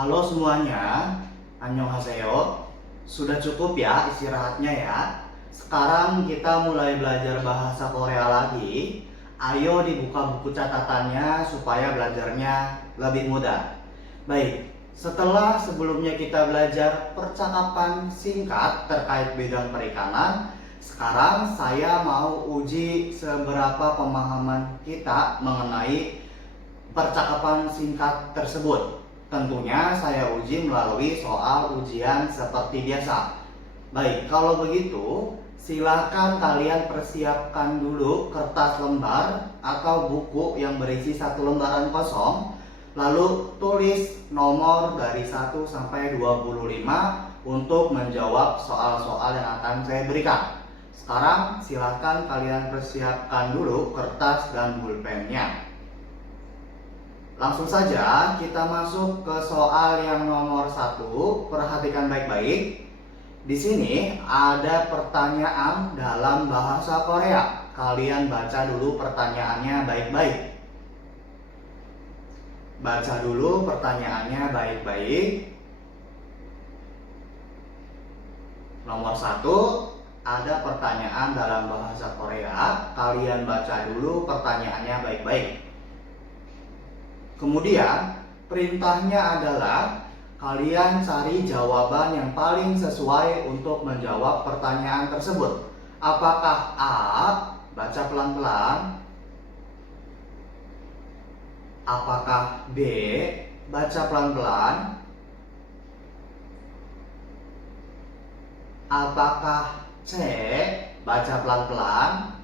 Halo semuanya, annyeonghaseyo. Sudah cukup ya istirahatnya ya. Sekarang kita mulai belajar bahasa Korea lagi. Ayo dibuka buku catatannya supaya belajarnya lebih mudah. Baik, setelah sebelumnya kita belajar percakapan singkat terkait bidang perikanan, sekarang saya mau uji seberapa pemahaman kita mengenai percakapan singkat tersebut. Tentunya saya uji melalui soal ujian seperti biasa. Baik, kalau begitu silakan kalian persiapkan dulu kertas lembar atau buku yang berisi satu lembaran kosong. Lalu tulis nomor dari 1 sampai 25 untuk menjawab soal-soal yang akan saya berikan. Sekarang silakan kalian persiapkan dulu kertas dan pulpennya. Langsung saja kita masuk ke soal yang nomor 1. Perhatikan baik-baik. Di sini ada pertanyaan dalam bahasa Korea. Kalian baca dulu pertanyaannya baik-baik. Baca dulu pertanyaannya baik-baik. Nomor 1, ada pertanyaan dalam bahasa Korea. Kalian baca dulu pertanyaannya baik-baik. Kemudian perintahnya adalah kalian cari jawaban yang paling sesuai untuk menjawab pertanyaan tersebut. Apakah A? Baca pelan-pelan. Apakah B? Baca pelan-pelan. Apakah C? Baca pelan-pelan.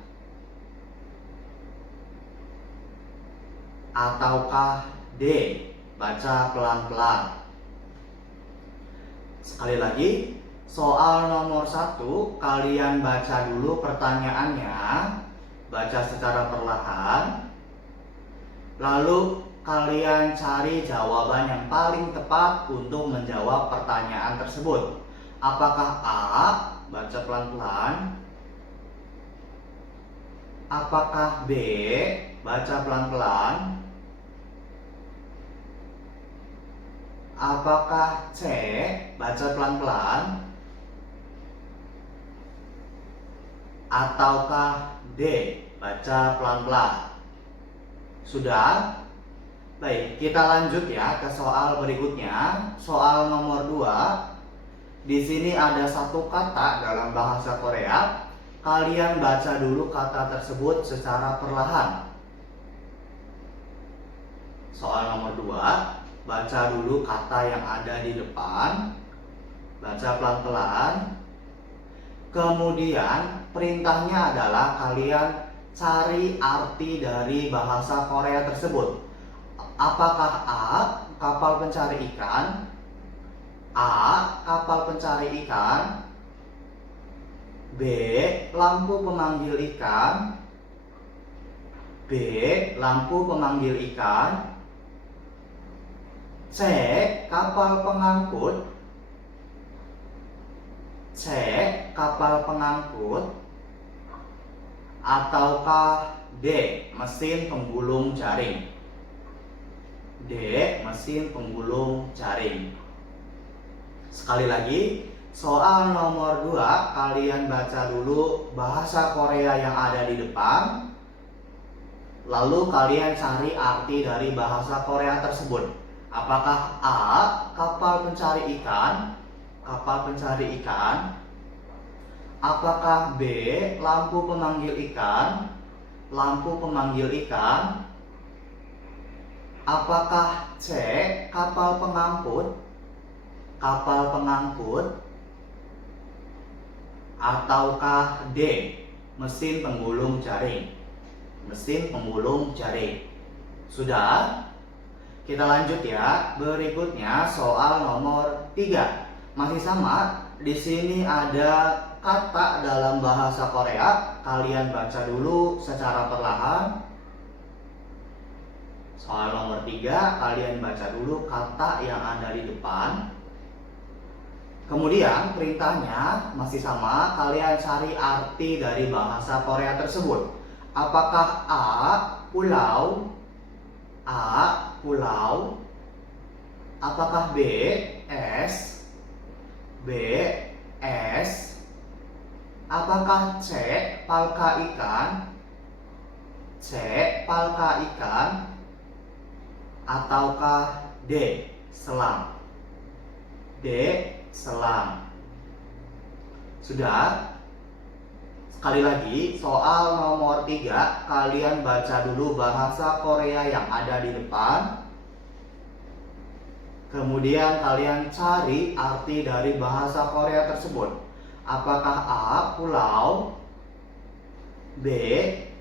Ataukah D? Baca pelan-pelan. Sekali lagi, soal nomor 1, kalian baca dulu pertanyaannya, baca secara perlahan. Lalu kalian cari jawaban yang paling tepat untuk menjawab pertanyaan tersebut. Apakah A? Baca pelan-pelan. Apakah B? Baca pelan-pelan. Apakah C? Baca pelan-pelan. Ataukah D? Baca pelan-pelan. Sudah? Baik, kita lanjut ya ke soal berikutnya. Soal nomor 2. Di sini ada satu kata dalam bahasa Korea. Kalian baca dulu kata tersebut secara perlahan. Soal nomor 2. Baca dulu kata yang ada di depan. Baca pelan-pelan. Kemudian perintahnya adalah kalian cari arti dari bahasa Korea tersebut. Apakah A? Kapal pencari ikan. A. Kapal pencari ikan. B. Lampu pemanggil ikan. B. Lampu pemanggil ikan. C. Kapal pengangkut. C. Kapal pengangkut. Ataukah D. Mesin penggulung jaring. D. Mesin penggulung jaring. Sekali lagi, soal nomor 2, kalian baca dulu bahasa Korea yang ada di depan. Lalu kalian cari arti dari bahasa Korea tersebut. Apakah A. Kapal pencari ikan. Kapal pencari ikan. Apakah B. Lampu pemanggil ikan. Lampu pemanggil ikan. Apakah C. Kapal pengangkut. Kapal pengangkut. Ataukah D. Mesin penggulung jaring. Mesin penggulung jaring. Sudah? Kita lanjut ya. Berikutnya soal nomor 3. Masih sama. Di sini ada kata dalam bahasa Korea. Kalian baca dulu secara perlahan. Soal nomor 3, kalian baca dulu kata yang ada di depan. Kemudian perintahnya masih sama, kalian cari arti dari bahasa Korea tersebut. Apakah A. Pulau. A. Pulau. Apakah B, es? B, es? Apakah C, palka ikan? C, palka ikan? Ataukah D, selang? D, selang. Sudah? Sekali lagi, soal nomor 3, kalian baca dulu bahasa Korea yang ada di depan. Kemudian kalian cari arti dari bahasa Korea tersebut. Apakah A, pulau? B,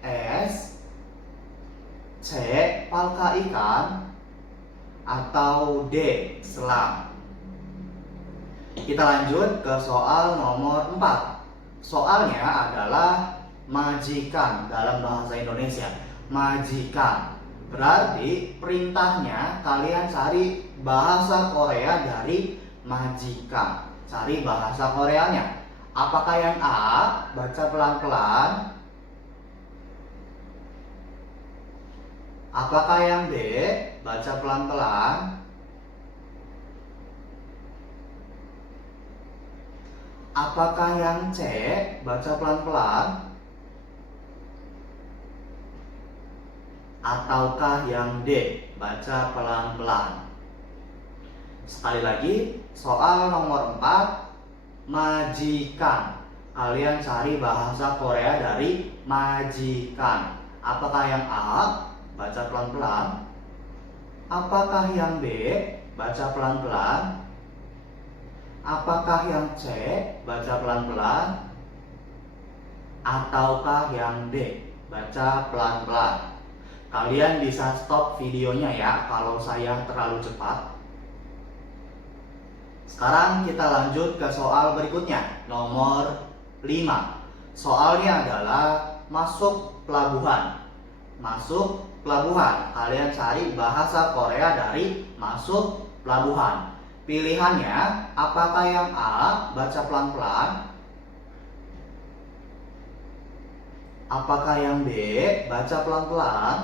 es? C, palka ikan? Atau D, selang? Kita lanjut ke soal nomor 4. Soalnya adalah majikan dalam bahasa Indonesia. Majikan. Berarti perintahnya kalian cari bahasa Korea dari majikan. Cari bahasa Koreanya. Apakah yang A? Baca pelan-pelan. Apakah yang B? Baca pelan-pelan. Apakah yang C? Baca pelan-pelan. Ataukah yang D? Baca pelan-pelan. Sekali lagi, soal nomor 4, majikan. Kalian cari bahasa Korea dari majikan. Apakah yang A? Baca pelan-pelan. Apakah yang B? Baca pelan-pelan. Apakah yang C? Baca pelan-pelan. Ataukah yang D? Baca pelan-pelan. Kalian bisa stop videonya ya kalau saya terlalu cepat. Sekarang kita lanjut ke soal berikutnya, nomor 5. Soalnya adalah masuk pelabuhan. Masuk pelabuhan. Kalian cari bahasa Korea dari masuk pelabuhan. Pilihannya, apakah yang A? Baca pelan-pelan. Apakah yang B? Baca pelan-pelan.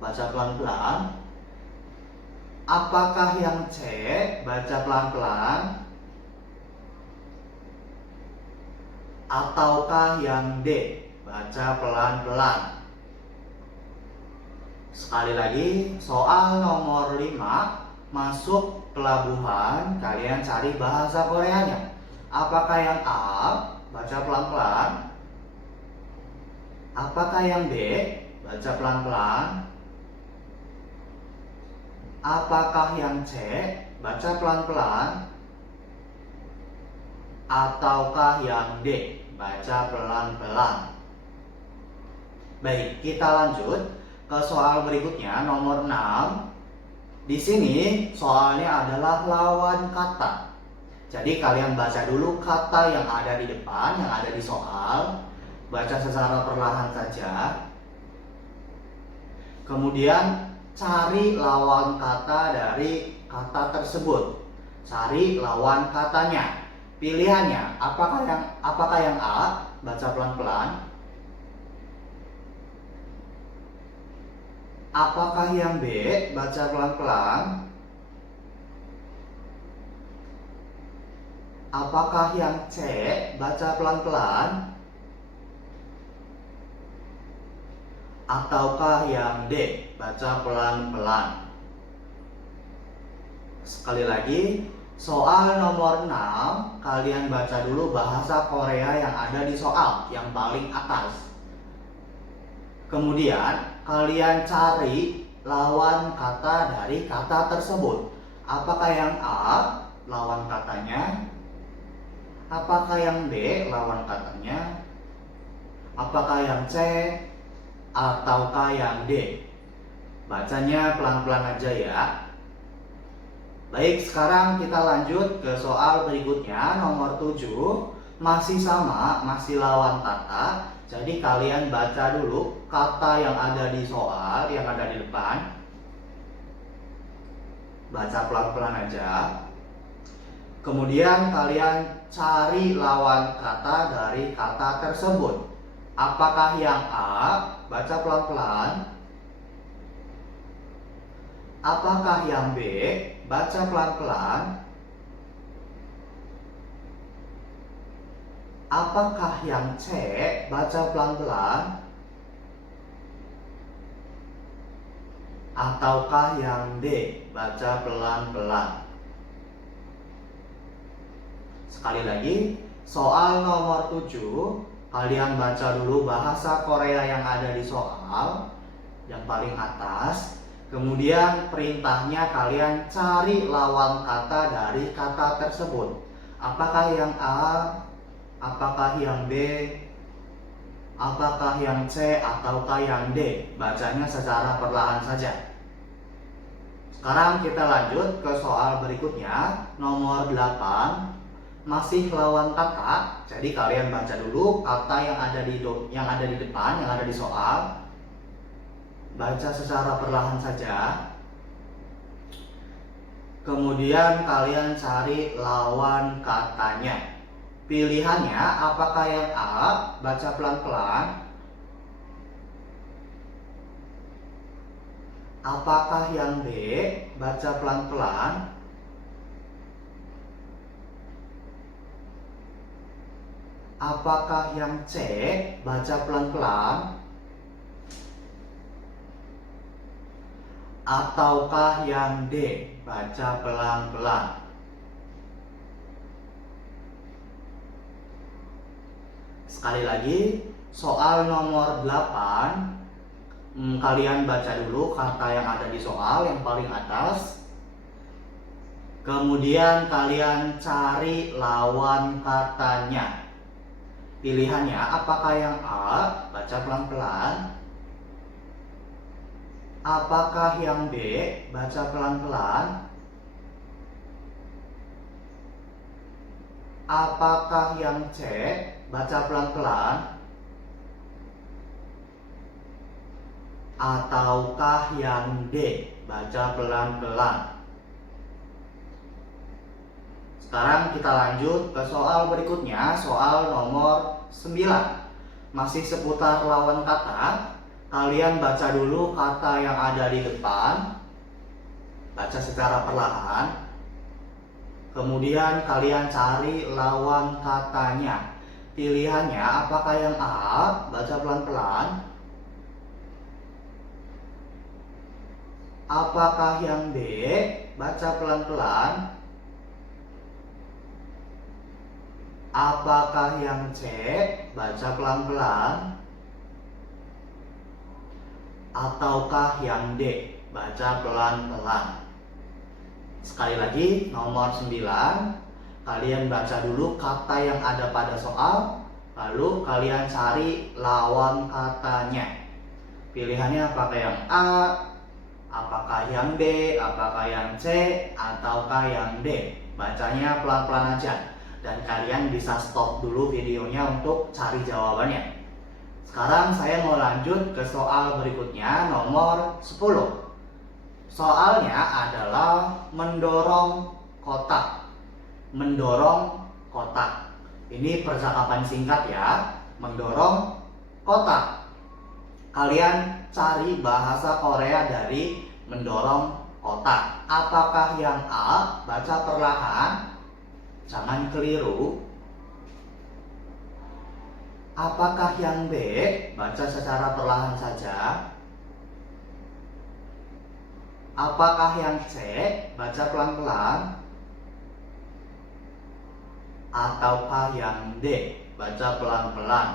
Baca pelan-pelan. Apakah yang C? Baca pelan-pelan. Ataukah yang D? Baca pelan-pelan. Sekali lagi, soal nomor 5, masuk pelabuhan. Kalian cari bahasa Koreanya. Apakah yang A? Baca pelan-pelan. Apakah yang B? Baca pelan-pelan. Apakah yang C? Baca pelan-pelan. Ataukah yang D? Baca pelan-pelan. Baik, kita lanjut ke soal berikutnya, nomor 6. Di sini soalnya adalah lawan kata. Jadi kalian baca dulu kata yang ada di depan, yang ada di soal. Baca secara perlahan saja. Kemudian cari lawan kata dari kata tersebut. Cari lawan katanya. Pilihannya, apakah yang A? Baca pelan-pelan. Apakah yang B? Baca pelan-pelan. Apakah yang C? Baca pelan-pelan. Ataukah yang D? Baca pelan-pelan. Sekali lagi, soal nomor 6, kalian baca dulu bahasa Korea yang ada di soal, yang paling atas. Kemudian, kalian cari lawan kata dari kata tersebut. Apakah yang A? Lawan katanya. Apakah yang B? Lawan katanya. Apakah yang C? Ataukah yang D? Bacanya pelan-pelan aja ya. Baik, sekarang kita lanjut ke soal berikutnya, nomor 7. Masih sama, masih lawan kata. Jadi kalian baca dulu kata yang ada di soal, yang ada di depan. Baca pelan-pelan aja. Kemudian kalian cari lawan kata dari kata tersebut. Apakah yang A? Baca pelan-pelan. Apakah yang B? Baca pelan-pelan. Apakah yang C? Baca pelan-pelan. Ataukah yang D? Baca pelan-pelan. Sekali lagi, soal nomor 7, kalian baca dulu bahasa Korea yang ada di soal yang paling atas. Kemudian perintahnya kalian cari lawan kata dari kata tersebut. Apakah yang A? Apakah yang B? Apakah yang C? Ataukah yang D? Bacanya secara perlahan saja. Sekarang kita lanjut ke soal berikutnya, nomor 8. Masih lawan kata. Jadi kalian baca dulu kata yang ada di depan, yang ada di soal. Baca secara perlahan saja. Kemudian kalian cari lawan katanya. Pilihannya apakah yang A? Baca pelan-pelan. Apakah yang B? Baca pelan-pelan. Apakah yang C? Baca pelan-pelan. Ataukah yang D? Baca pelan-pelan. Sekali lagi, soal nomor 8. Kalian baca dulu kata yang ada di soal yang paling atas. Kemudian kalian cari lawan katanya. Pilihannya apakah yang A? Baca pelan-pelan. Apakah yang B? Baca pelan-pelan. Apakah yang C? Baca pelan-pelan. Ataukah yang D? Baca pelan-pelan. Sekarang kita lanjut ke soal berikutnya, soal nomor 9. Masih seputar lawan kata. Kalian baca dulu kata yang ada di depan. Baca secara perlahan. Kemudian kalian cari lawan katanya. Pilihannya apakah yang A? Baca pelan-pelan. Apakah yang B? Baca pelan-pelan. Apakah yang C? Baca pelan-pelan. Ataukah yang D? Baca pelan-pelan. Sekali lagi, nomor 9. Kalian baca dulu kata yang ada pada soal, lalu kalian cari lawan katanya. Pilihannya apakah yang A? Apakah yang B? Apakah yang C? Ataukah yang D? Bacanya pelan-pelan aja. Dan kalian bisa stop dulu videonya untuk cari jawabannya. Sekarang saya mau lanjut ke soal berikutnya, nomor 10. Soalnya adalah mendorong kotak. Mendorong kotak. Ini percakapan singkat ya. Mendorong kotak. Kalian cari bahasa Korea dari mendorong kotak. Apakah yang A? Baca perlahan. Jangan keliru. Apakah yang B? Baca secara perlahan saja. Apakah yang C? Baca pelan-pelan. Ataukah yang D? Baca pelan-pelan.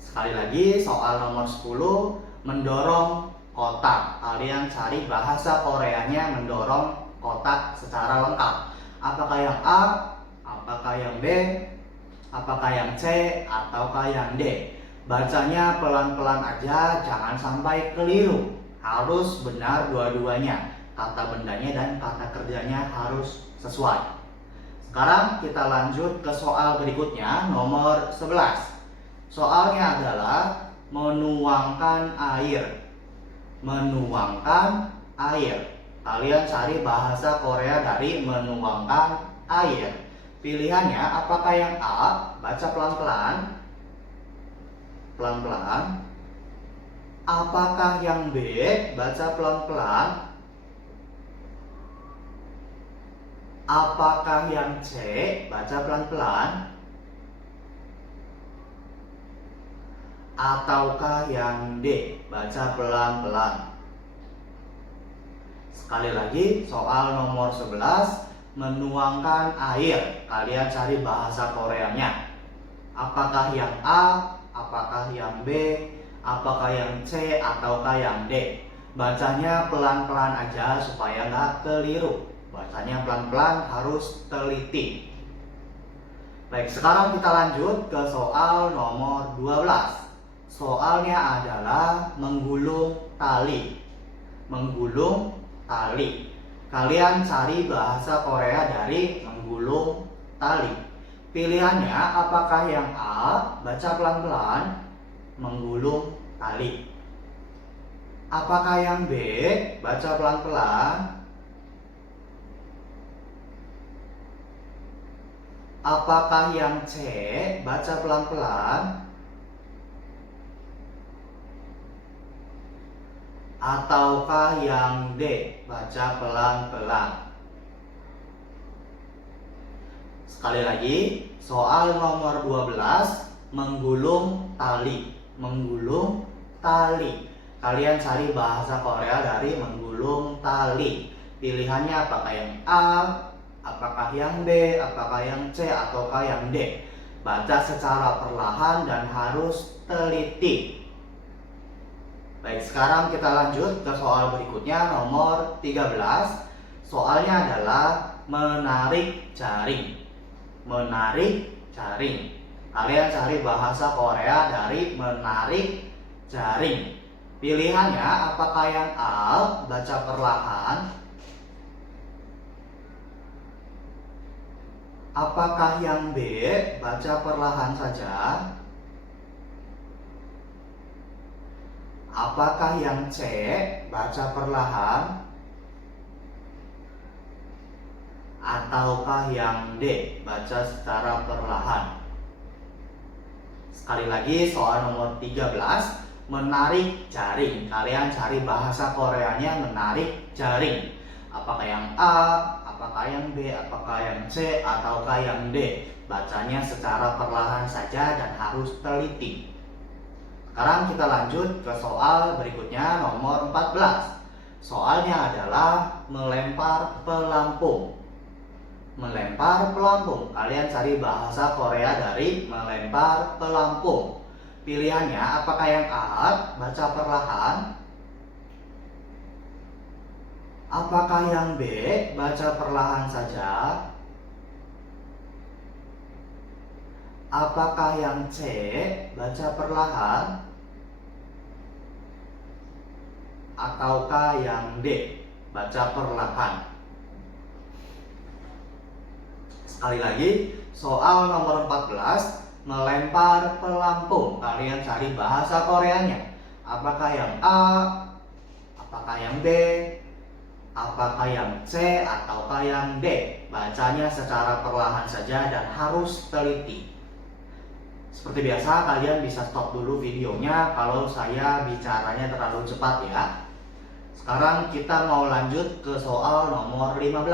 Sekali lagi, soal nomor 10, mendorong kotak. Kalian cari bahasa Koreanya mendorong kotak secara lengkap. Apakah yang A? Apakah yang B? Apakah yang C? Ataukah yang D? Bacanya pelan-pelan aja, jangan sampai keliru. Harus benar dua-duanya. Kata bendanya dan kata kerjanya harus sesuai. Sekarang kita lanjut ke soal berikutnya, nomor 11. Soalnya adalah menuangkan air. Menuangkan air. Kalian cari bahasa Korea dari menuangkan air. Pilihannya apakah yang A? Baca pelan-pelan. Pelan-pelan. Apakah yang B? Baca pelan-pelan. Apakah yang C? Baca pelan-pelan. Ataukah yang D? Baca pelan-pelan. Sekali lagi, soal nomor 11, menuangkan air. Kalian cari bahasa Koreanya. Apakah yang A? Apakah yang B? Apakah yang C? Ataukah yang D? Bacanya pelan-pelan aja supaya nggak keliru. Bacanya pelan-pelan, harus teliti. Baik, sekarang kita lanjut ke soal nomor 12. Soalnya adalah menggulung tali. Menggulung tali. Kalian cari bahasa Korea dari menggulung tali. Pilihannya apakah yang A? Baca pelan-pelan. Menggulung tali. Apakah yang B? Baca pelan-pelan. Apakah yang C? Baca pelan-pelan. Ataukah yang D? Baca pelan-pelan. Sekali lagi, soal nomor 12, menggulung tali. Menggulung tali. Kalian cari bahasa Korea dari menggulung tali. Pilihannya apakah yang A? Apakah yang B, apakah yang C, ataukah yang D? Baca secara perlahan dan harus teliti. Baik, sekarang kita lanjut ke soal berikutnya, nomor 13. Soalnya adalah menarik jaring. Menarik jaring. Kalian cari bahasa Korea dari menarik jaring. Pilihannya apakah yang A? Baca perlahan. Apakah yang B? Baca perlahan saja. Apakah yang C? Baca perlahan. Ataukah yang D? Baca secara perlahan. Sekali lagi, soal nomor 13, menarik jaring. Kalian cari bahasa Koreanya menarik jaring. Apakah yang A? Apakah yang B? Apakah yang C? Ataukah yang D? Bacanya secara perlahan saja dan harus teliti. Sekarang kita lanjut ke soal berikutnya, nomor 14. Soalnya adalah melempar pelampung. Melempar pelampung. Kalian cari bahasa Korea dari melempar pelampung. Pilihannya apakah yang A? Baca perlahan. Apakah yang B? Baca perlahan saja. Apakah yang C? Baca perlahan. Ataukah yang D? Baca perlahan. Sekali lagi, soal nomor 14, melempar pelampung. Kalian cari bahasa Koreanya. Apakah yang A? Apakah yang B? Apakah yang C? Ataukah yang D? Bacanya secara perlahan saja dan harus teliti. Seperti biasa, kalian bisa stop dulu videonya kalau saya bicaranya terlalu cepat ya. Sekarang kita mau lanjut ke soal nomor 15.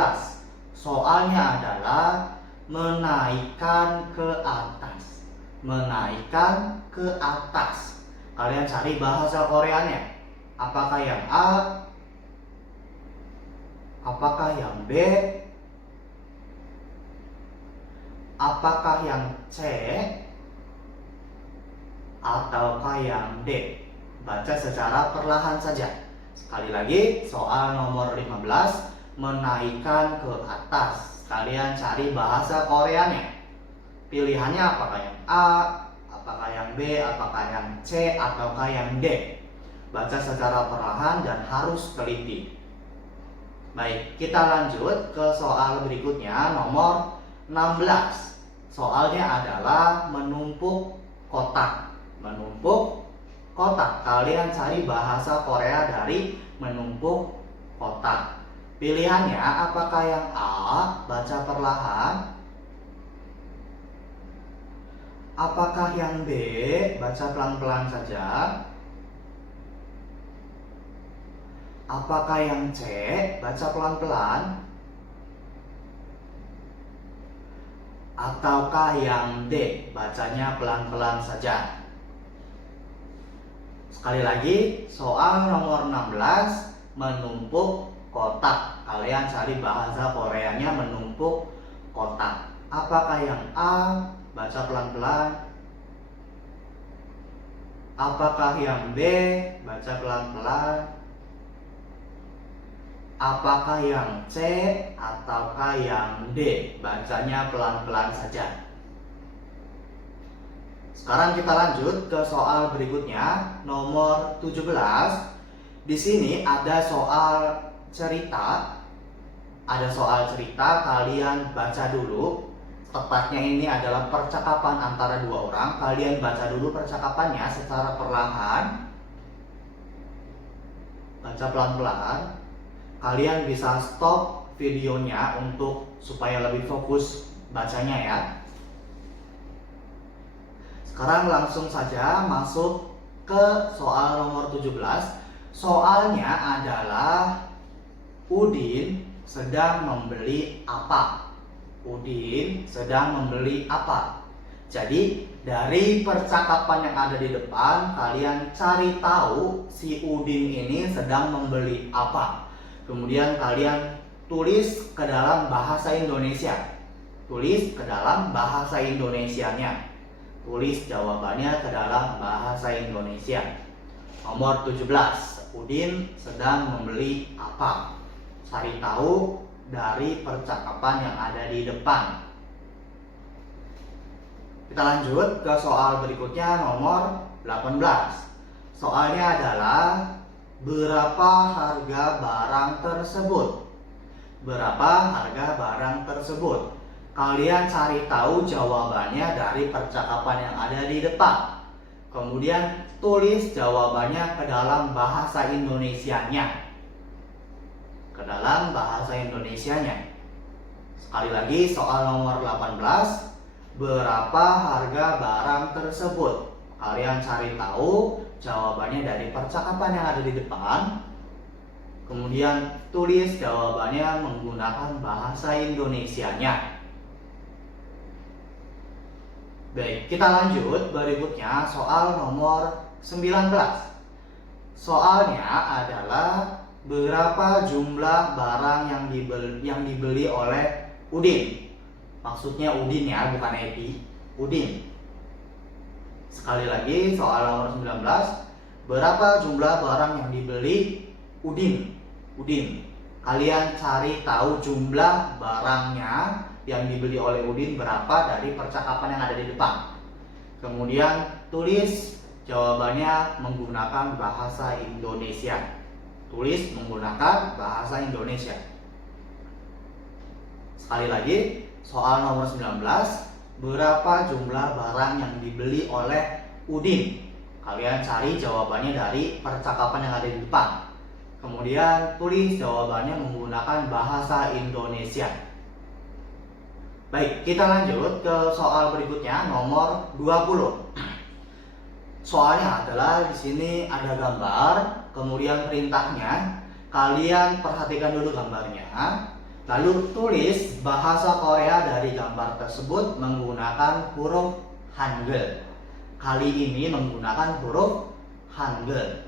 Soalnya adalah menaikkan ke atas. Menaikkan ke atas. Kalian cari bahasa Koreanya. Apakah yang A? Apakah yang B? Apakah yang C? Ataukah yang D? Baca secara perlahan saja. Sekali lagi, soal nomor 15, menaikkan ke atas. Kalian cari bahasa Koreanya. Pilihannya apakah yang A? Apakah yang B? Apakah yang C? Ataukah yang D? Baca secara perlahan dan harus teliti. Baik, kita lanjut ke soal berikutnya, nomor 16. Soalnya adalah menumpuk kotak. Menumpuk kotak. Kalian cari bahasa Korea dari menumpuk kotak. Pilihannya apakah yang A? Baca perlahan. Apakah yang B? Baca pelan-pelan saja. Apakah yang C? Baca pelan-pelan. Ataukah yang D? Bacanya pelan-pelan saja. Sekali lagi, soal nomor 16, menumpuk kotak. Kalian cari bahasa Koreanya menumpuk kotak. Apakah yang A? Baca pelan-pelan. Apakah yang B? Baca pelan-pelan. Apakah yang C ataukah yang D? Bacanya pelan-pelan saja. Sekarang kita lanjut ke soal berikutnya, nomor 17. Di sini ada soal cerita. Ada soal cerita, kalian baca dulu. Tepatnya ini adalah percakapan antara dua orang. Kalian baca dulu percakapannya secara perlahan. Baca pelan-pelan. Kalian bisa stop videonya supaya lebih fokus bacanya ya. Sekarang langsung saja masuk ke soal nomor 17. Soalnya adalah Udin sedang membeli apa? Udin sedang membeli apa? Jadi dari percakapan yang ada di depan, kalian cari tahu si Udin ini sedang membeli apa. Kemudian kalian tulis ke dalam bahasa Indonesia. Tulis ke dalam bahasa Indonesianya. Tulis jawabannya ke dalam bahasa Indonesia. Nomor 17. Udin sedang membeli apa? Cari tahu dari percakapan yang ada di depan. Kita lanjut ke soal berikutnya, nomor 18. Soalnya adalah berapa harga barang tersebut? Berapa harga barang tersebut? Kalian cari tahu jawabannya dari percakapan yang ada di depan. Kemudian tulis jawabannya ke dalam bahasa Indonesianya. Ke dalam bahasa Indonesianya. Sekali lagi soal nomor 18. Berapa harga barang tersebut? Kalian cari tahu jawabannya dari percakapan yang ada di depan. Kemudian tulis jawabannya menggunakan bahasa Indonesianya. Baik, kita lanjut berikutnya soal nomor 19. Soalnya adalah berapa jumlah barang yang dibeli oleh Udin. Maksudnya Udin ya, bukan Edi. Udin. Sekali lagi soal nomor 19. Berapa jumlah barang yang dibeli Udin? Udin. Kalian cari tahu jumlah barangnya yang dibeli oleh Udin berapa dari percakapan yang ada di depan. Kemudian tulis jawabannya menggunakan bahasa Indonesia. Tulis menggunakan bahasa Indonesia. Sekali lagi, soal nomor 19. Berapa jumlah barang yang dibeli oleh Udin? Kalian cari jawabannya dari percakapan yang ada di depan. Kemudian tulis jawabannya menggunakan bahasa Indonesia. Baik, kita lanjut ke soal berikutnya, nomor 20. Soalnya adalah di sini ada gambar, kemudian perintahnya. Kalian perhatikan dulu gambarnya. Lalu tulis bahasa Korea dari gambar tersebut menggunakan huruf Hangul. Kali ini menggunakan huruf Hangul.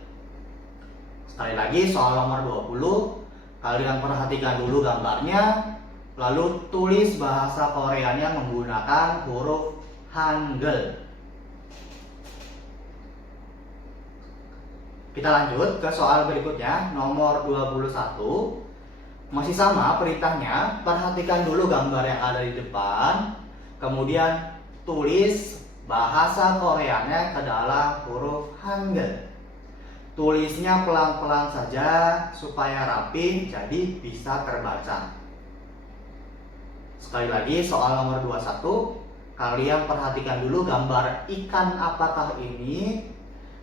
Sekali lagi soal nomor 20. Kalian perhatikan dulu gambarnya. Lalu tulis bahasa Koreanya menggunakan huruf Hangul. Kita lanjut ke soal berikutnya, nomor 21. Masih sama perintahnya, perhatikan dulu gambar yang ada di depan. Kemudian tulis bahasa Koreanya ke dalam huruf Hangul. Tulisnya pelan-pelan saja supaya rapi, jadi bisa terbaca. Sekali lagi soal nomor 21. Kalian perhatikan dulu gambar ikan apakah ini.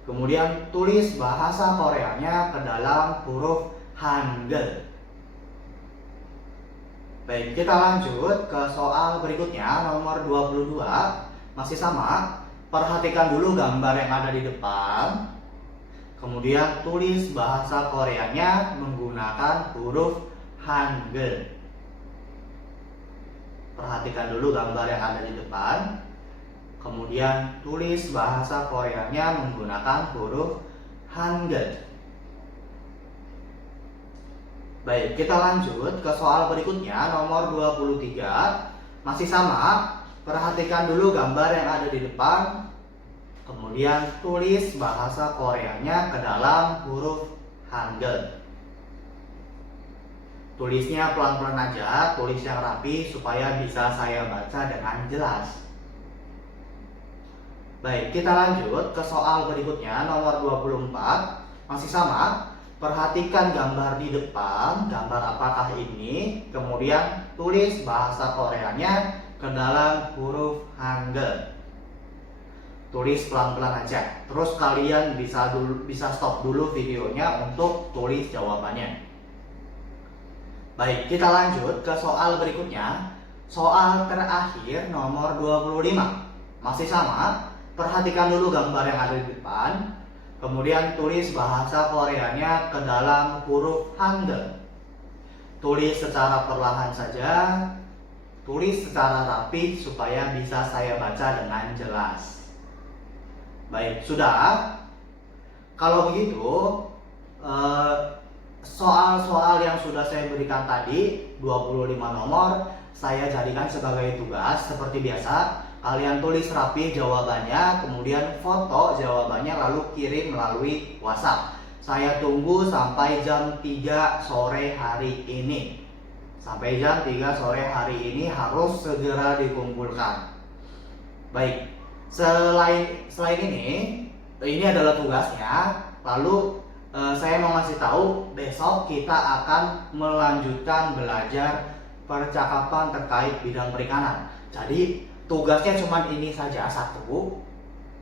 Kemudian tulis bahasa Koreanya ke dalam huruf Hangul. Baik, kita lanjut ke soal berikutnya, nomor 22. Masih sama, perhatikan dulu gambar yang ada di depan. Kemudian tulis bahasa Koreanya menggunakan huruf Hangul. Perhatikan dulu gambar yang ada di depan. Kemudian tulis bahasa Koreanya menggunakan huruf Hangul. Baik, kita lanjut ke soal berikutnya, nomor 23. Masih sama, perhatikan dulu gambar yang ada di depan. Kemudian tulis bahasa Koreanya ke dalam huruf Hangul. Tulisnya pelan-pelan aja, tulis yang rapi supaya bisa saya baca dengan jelas. Baik, kita lanjut ke soal berikutnya, nomor 24. Masih sama, perhatikan gambar di depan, gambar apakah ini. Kemudian tulis bahasa Koreanya ke dalam huruf Hangul. Tulis pelan-pelan aja. Terus kalian bisa stop dulu videonya untuk tulis jawabannya. Baik, kita lanjut ke soal berikutnya. Soal terakhir nomor 25. Masih sama, perhatikan dulu gambar yang ada di depan. Kemudian tulis bahasa Koreanya ke dalam huruf Hangul. Tulis secara perlahan saja. Tulis secara rapi supaya bisa saya baca dengan jelas. Baik, sudah. Kalau begitu, soal-soal yang sudah saya berikan tadi, 25 nomor, saya jadikan sebagai tugas. Seperti biasa, kalian tulis rapi jawabannya, kemudian foto jawabannya, lalu kirim melalui WhatsApp. Saya tunggu sampai jam 3 sore hari ini. Sampai jam 3 sore hari ini harus segera dikumpulkan. Baik. Selain ini adalah tugasnya. Lalu saya mau ngasih tahu, besok kita akan melanjutkan belajar percakapan terkait bidang perikanan. Jadi tugasnya cuma ini saja, satu.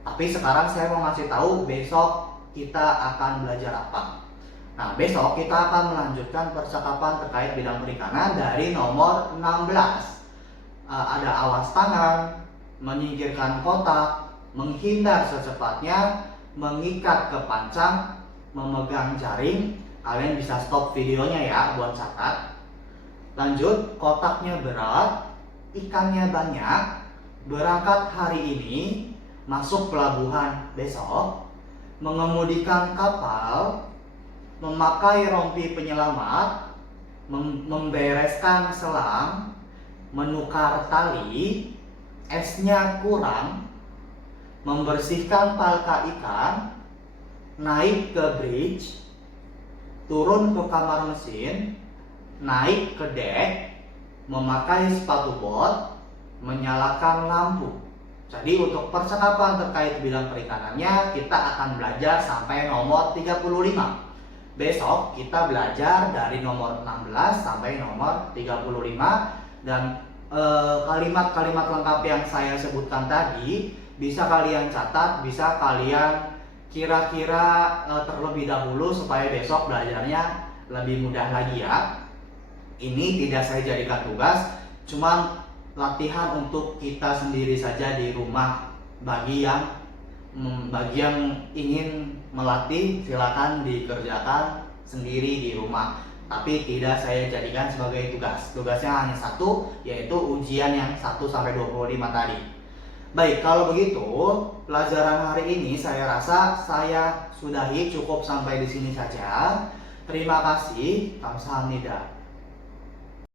Tapi sekarang saya mau ngasih tahu besok kita akan belajar apa. Nah, besok kita akan melanjutkan percakapan terkait bidang perikanan dari nomor 16. Ada awas tangan, menyingkirkan kotak, menghindar secepatnya, mengikat ke pancang, memegang jaring. Kalian bisa stop videonya ya buat catat. Lanjut, kotaknya berat, ikannya banyak, berangkat hari ini, masuk pelabuhan besok, mengemudikan kapal, memakai rompi penyelamat, membereskan selang, menukar tali, esnya kurang, membersihkan palka ikan, naik ke bridge, turun ke kamar mesin, naik ke dek, memakai sepatu bot, menyalakan lampu. Jadi untuk percakapan terkait bidang perikanannya kita akan belajar sampai nomor 35. Besok kita belajar dari nomor 16 sampai nomor 35. Dan kalimat-kalimat lengkap yang saya sebutkan tadi bisa kalian catat, bisa kalian kira-kira terlebih dahulu supaya besok belajarnya lebih mudah lagi ya. Ini tidak saya jadikan tugas, cuma latihan untuk kita sendiri saja di rumah. Bagi yang ingin melatih silakan dikerjakan sendiri di rumah. Tapi tidak saya jadikan sebagai tugas. Tugasnya hanya satu, yaitu ujian yang 1-25 tadi. Baik, kalau begitu pelajaran hari ini saya rasa saya sudahi, cukup sampai di sini saja. Terima kasih. Kamsahamnida.